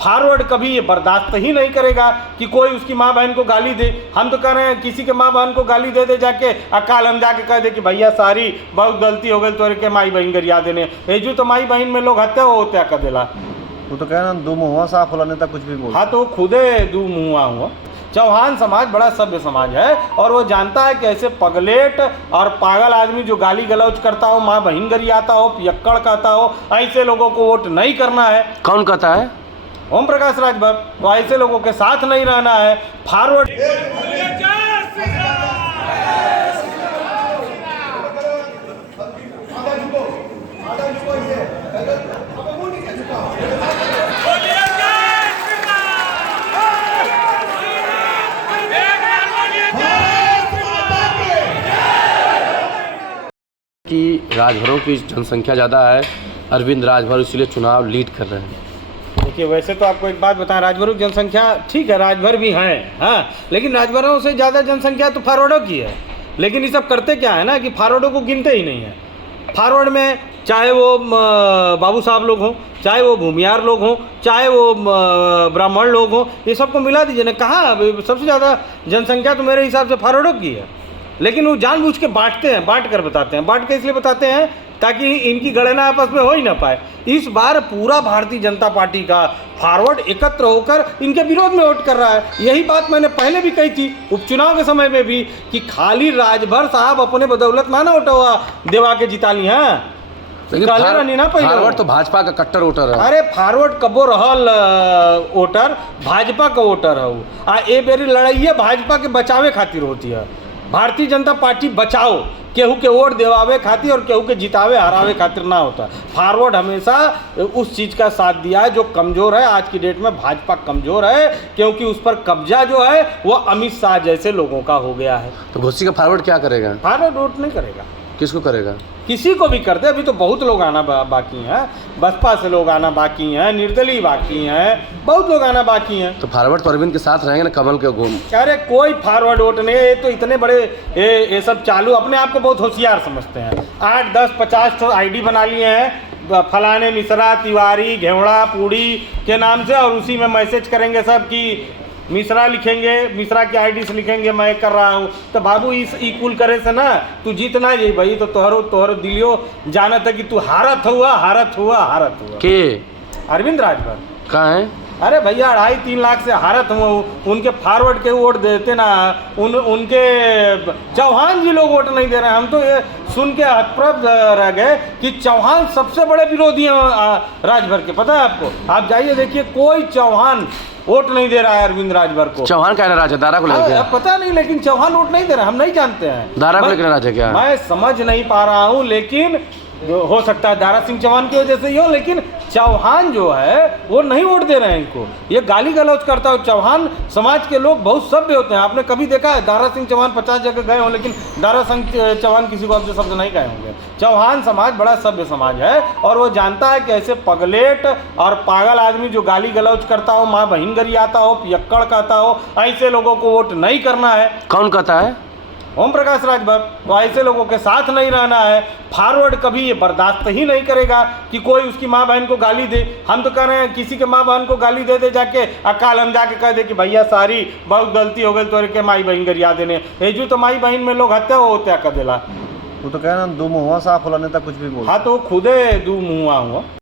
Forward कभी ये बर्दाश्त ही नहीं करेगा कि कोई उसकी माँ बहन को गाली दे। हम तो कह रहे हैं किसी के माँ बहन को गाली दे जाके अकाल हम जाके कह दे कि भैया सारी बहुत गलती हो गई तोरे के माई बहन गरिया देने एजू तो माई बहन में लोग हत्या हो हत्या कर देला। वो तो कह रहा दो मुँह साफ होला नेता कुछ भी बोल। हाँ तो खुदे दू मुँहा हुआ। चौहान समाज बड़ा सभ्य समाज है और वो जानता है कि ऐसे पगलेट और पागल आदमी जो गाली गलौज करता हो, माँ बहन गरियाता हो, पियक्कड़ कहता हो, ऐसे लोगों को वोट नहीं करना है। कौन कहता है? ओम प्रकाश राजभर। तो ऐसे लोगों के साथ नहीं रहना है। फॉरवर्ड कि राजभरों की जनसंख्या ज़्यादा है, अरविंद राजभर इसलिए चुनाव लीड कर रहे हैं। देखिए वैसे तो आपको एक बात बताएं, राजभरों की जनसंख्या ठीक है, राजभर भी हैं, हाँ, लेकिन राजभरों से ज़्यादा जनसंख्या तो फॉरवर्डों की है। लेकिन ये सब करते क्या है ना कि फॉरवर्डों को गिनते ही नहीं है। फॉरवर्ड में चाहे वो बाबू साहब लोग हों, चाहे वो भूमियार लोग हों, चाहे वो ब्राह्मण लोग हों, ये सबको मिला दीजिए ना। कहाँ सबसे ज़्यादा जनसंख्या तो मेरे हिसाब से फॉरवर्डों की है। लेकिन वो जानबूझ के बांटते हैं, बांट कर बताते हैं। बांट के इसलिए बताते हैं ताकि इनकी गणना आपस में हो ही ना पाए। इस बार पूरा भारतीय जनता पार्टी का फॉरवर्ड एकत्र होकर इनके विरोध में वोट कर रहा है। यही बात मैंने पहले भी कही थी उपचुनाव के समय में भी कि खाली राजभर साहब अपने बदौलत ना वोटवा देवा के जिता ली हैं। फॉरवर्ड तो भाजपा का कट्टर वोटर है। अरे फॉरवर्ड कबो रहल वोटर भाजपा का वोटर है। ए बेरी लड़ाई भाजपा के बचावे खातिर होती है। भारतीय जनता पार्टी बचाओ, केहू के वोट देवावे खातिर और केहू के जितावे हरावे खातिर ना होता। फॉरवर्ड हमेशा उस चीज़ का साथ दिया है जो कमज़ोर है। आज की डेट में भाजपा कमज़ोर है क्योंकि उस पर कब्जा जो है वो अमित शाह जैसे लोगों का हो गया है। तो घोसी का फॉरवर्ड क्या करेगा? फॉरवर्ड वोट नहीं करेगा। किसको करेगा? किसी को भी कर दे। अभी तो बहुत लोग आना बाकी हैं, बसपा से लोग आना बाकी हैं, निर्दलीय बाकी हैं, बहुत लोग आना बाकी हैं। तो फॉरवर्ड तो अरविंद के साथ रहेंगे ना, कमल के घूम। अरे कोई फॉरवर्ड वोट नहीं है। ये तो इतने बड़े ये सब चालू अपने आप को बहुत होशियार समझते हैं। 8, 10, 50 तो ID बना लिए हैं फलाने मिश्रा तिवारी घेवड़ा पूड़ी के नाम से, और उसी में मैसेज करेंगे सब कि मिश्रा लिखेंगे, मिश्रा की ID से लिखेंगे मैं कर रहा हूँ। तो बाबू इस इक्वल करे से ना तू जीत ना जाई भाई। तो तोहरो दिलियो जाना था कि तू हारत हुआ के अरविंद राजभर कहाँ है? अरे भैया 2.5-3 लाख से हारत हुआ। उनके फॉरवर्ड के वोट देते ना, उनके चौहान जी लोग वोट नहीं दे रहे हैं। हम तो ये सुन के हतप्रभ रह गए कि चौहान सबसे बड़े विरोधी हैं राजभर के। पता है आपको? आप जाइए देखिए, कोई चौहान वोट नहीं दे रहा है अरविंद राजभर को। चौहान का नाराज है? दारा को लेकर? पता नहीं, लेकिन चौहान वोट नहीं दे रहा, हम नहीं जानते हैं। दारा को लेकर नाराज है क्या? मैं समझ नहीं पा रहा हूँ, लेकिन हो सकता है दारा सिंह चौहान की वजह से ही हो। लेकिन चौहान जो है वो नहीं वोट दे रहे हैं इनको। ये गाली गलौज करता है। चौहान समाज के लोग बहुत सभ्य होते हैं। आपने कभी देखा है दारा सिंह चौहान 50 जगह गए हों लेकिन दारा सिंह चौहान किसी को आपसे शब्द नहीं कहे होंगे? चौहान समाज बड़ा सभ्य समाज है और वो जानता है कि ऐसे पगलेट और पागल आदमी जो गाली गलौज करता हो, माँ बहन गरियाता हो, पियक्कड़ कहता हो, ऐसे लोगों को वोट नहीं करना है। कौन कहता है? ओम प्रकाश राजभर। तो ऐसे लोगों के साथ नहीं रहना है। फॉरवर्ड कभी ये बर्दाश्त ही नहीं करेगा कि कोई उसकी माँ बहन को गाली दे। हम तो कह रहे हैं किसी के माँ बहन को गाली दे जाके अकाल हम जाके कह दे कि भैया सारी बहुत गलती हो गई तोरे के माई बहन गरिया देने एजू तो माई बहन में लोग हत्या हो हत्या कर देला। वो तो कह रहा दो मुँह साफ होला नेता कुछ भी बोल। हाँ तो खुदे दू मुँहा हुआ।